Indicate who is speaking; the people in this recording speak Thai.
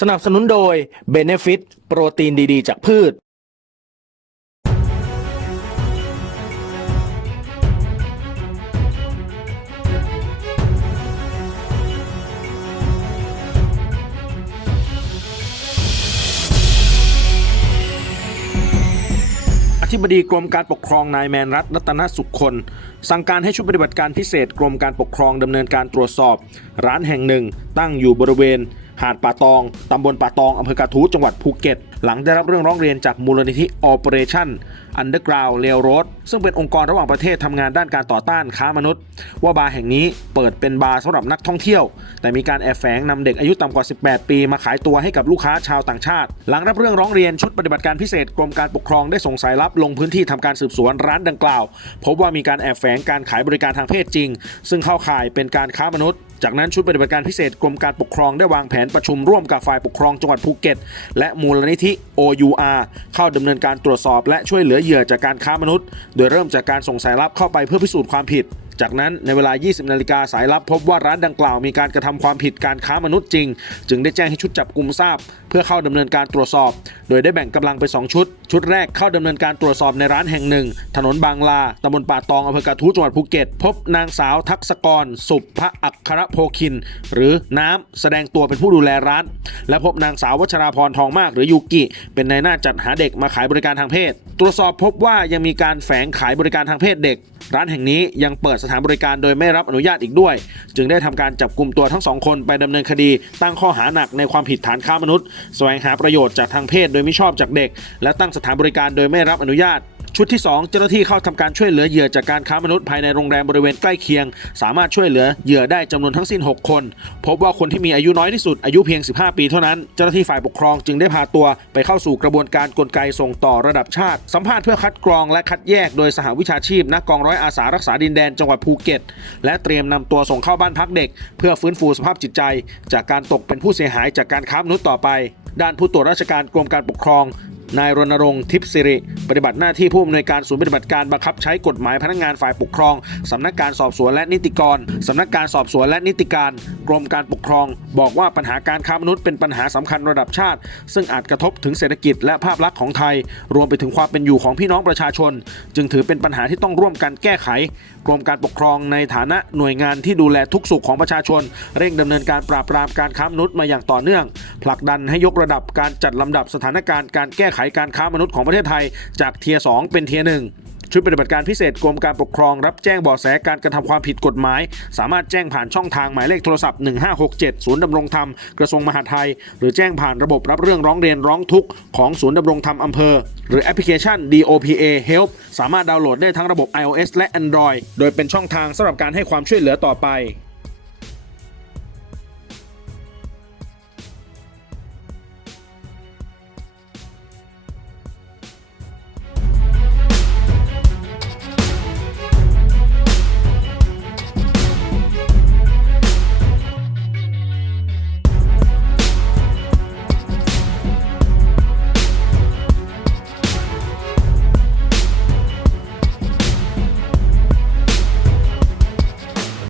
Speaker 1: สนับสนุนโดย Benefit โปรตีนดีๆ จากพืช อธิบดีกรมการปกครองนายแมนรัตน์รัตนสุขคน สั่งการให้ชุดปฏิบัติการพิเศษกรมการปกครองดำเนินการตรวจสอบ ร้านแห่งหนึ่งตั้งอยู่บริเวณ หาดป่าตอง ตำบลป่าตอง อำเภอกระทู้จังหวัดภูเก็ต หลังได้รับเรื่องร้องเรียนจากมูลนิธิ Operation Underground Railroad ซึ่งเป็นองค์กรระหว่างประเทศทำงานด้านการต่อต้านค้ามนุษย์ ว่าบาร์แห่งนี้เปิดเป็นบาร์สำหรับนักท่องเที่ยว แต่มีการแอบแฝงนำเด็กอายุต่ำกว่า 18 ปีมาขายตัวให้กับลูกค้าชาวต่างชาติ หลังรับเรื่องร้องเรียนชุดปฏิบัติการพิเศษกรมการปกครองได้ส่งสายลับลงพื้นที่ทำการสืบสวนร้านดังกล่าว พบว่ามีการแอบแฝงการขายบริการทางเพศจริง ซึ่งเข้าข่ายเป็นการค้ามนุษย์ จากนั้นชุดปฏิบัติการพิเศษกรมการปกครองได้วางแผนประชุมร่วมกับฝ่ายปกครองจังหวัดภูเก็ต และมูลนิธิ OUR เข้าดำเนินการตรวจสอบและช่วยเหลือเหยื่อจากการค้ามนุษย์ โดยเริ่มจากการส่งสายลับเข้าไปเพื่อพิสูจน์ความผิด จากนั้นในเวลา 20 นาฬิกาสายลับพบว่าร้านดังกล่าวมีการกระทำความผิดการค้ามนุษย์จริง จึงได้แจ้งให้ชุดจับกลุ่มทราบ เพื่อเข้าดำเนินการตรวจสอบ โดยได้แบ่งกำลังเป็น2ชุด ชุดแรกเข้าดำเนินการตรวจสอบในร้านแห่งหนึ่ง ถนนบางลาตำบลป่าตองอำเภอกระทู้จังหวัดภูเก็ต พบนางสาวทักษกร สุภะอัครโพคิน หรือน้ำแสดงตัวเป็นผู้ดูแลร้าน และพบนางสาววัชราพรทองมาก หรือยูกิ เป็นนายหน้าจัดหาเด็กมาขายบริการทางเพศ ตรวจสอบพบว่ายังมีการแฝงขายบริการทางเพศเด็ก ร้านแห่งนี้ยังเปิดสถานบริการโดยไม่รับอนุญาตอีกด้วย จึงได้ทำการจับกลุ่มตัวทั้งสองคนไปดำเนินคดีตั้งข้อหาหนักในความผิดฐานค้ามนุษย์ แสวงหาประโยชน์จากทางเพศโดยมิชอบจากเด็ก และตั้งสถานบริการโดยไม่รับอนุญาต ชุดที่ 2 เจ้าหน้าที่เข้าทำการช่วยเหลือเหยื่อจากการค้ามนุษย์ภายในโรงแรมบริเวณใกล้เคียง สามารถช่วยเหลือเหยื่อได้จำนวนทั้งสิ้น 6 คน พบว่าคนที่มีอายุน้อยที่สุดอายุเพียง 15 ปีเท่านั้น เจ้าหน้าที่ฝ่ายปกครองจึงได้พาตัวไปเข้าสู่กระบวนการกลไกส่งต่อระดับชาติ สัมภาษณ์เพื่อคัดกรองและคัดแยกโดยสหวิชาชีพนักกองร้อยอาสารักษาดินแดนจังหวัดภูเก็ต และเตรียมนำตัวส่งเข้าบ้านพักเด็ก เพื่อฟื้นฟูสภาพจิตใจ จากการตกเป็นผู้เสียหายจากการค้ามนุษย์ต่อไป ด้านผู้ตรวจราชการกรมการปกครอง นายรณรงค์ทิพย์สิริ ปฏิบัติหน้าที่ผู้อำนวยการศูนย์ปฏิบัติการบังคับใช้กฎหมายพนักงานฝ่ายปกครอง สำนักการสอบสวนและนิติกร สำนักการสอบสวนและนิติการ กรมการปกครอง บอกว่าปัญหาการค้ามนุษย์เป็นปัญหาสำคัญระดับชาติ ซึ่งอาจกระทบถึงเศรษฐกิจและภาพลักษณ์ของไทย รวมไปถึงความเป็นอยู่ของพี่น้องประชาชน จึงถือเป็นปัญหาที่ต้องร่วมกันแก้ไข กรมการปกครองในฐานะหน่วยงานที่ดูแลทุกสุขของประชาชน เร่งดำเนินการปราบปรามการค้ามนุษย์มาอย่างต่อเนื่อง ผลักดันให้ยกระดับการจัดลำดับสถานการณ์การแก้ไขการค้ามนุษย์ของประเทศไทย จากเทียร์2เป็นเทียร์หนึ่งชุดปฏิบัติการพิเศษกรมการปกครอง รับแจ้งเบาะแสการกระทำความผิดกฎหมาย สามารถแจ้งผ่านช่องทางหมายเลขโทรศัพท์ 1567 ศูนย์ดำรงธรรม กระทรวงมหาดไทย หรือแจ้งผ่านระบบรับเรื่องร้องเรียนร้องทุกข์ของศูนย์ดำรงธรรมอำเภอ หรือแอปพลิเคชัน DOPA Help สามารถดาวน์โหลดได้ทั้งระบบ iOS และ Android โดยเป็นช่องทางสำหรับการให้ความช่วยเหลือต่อไป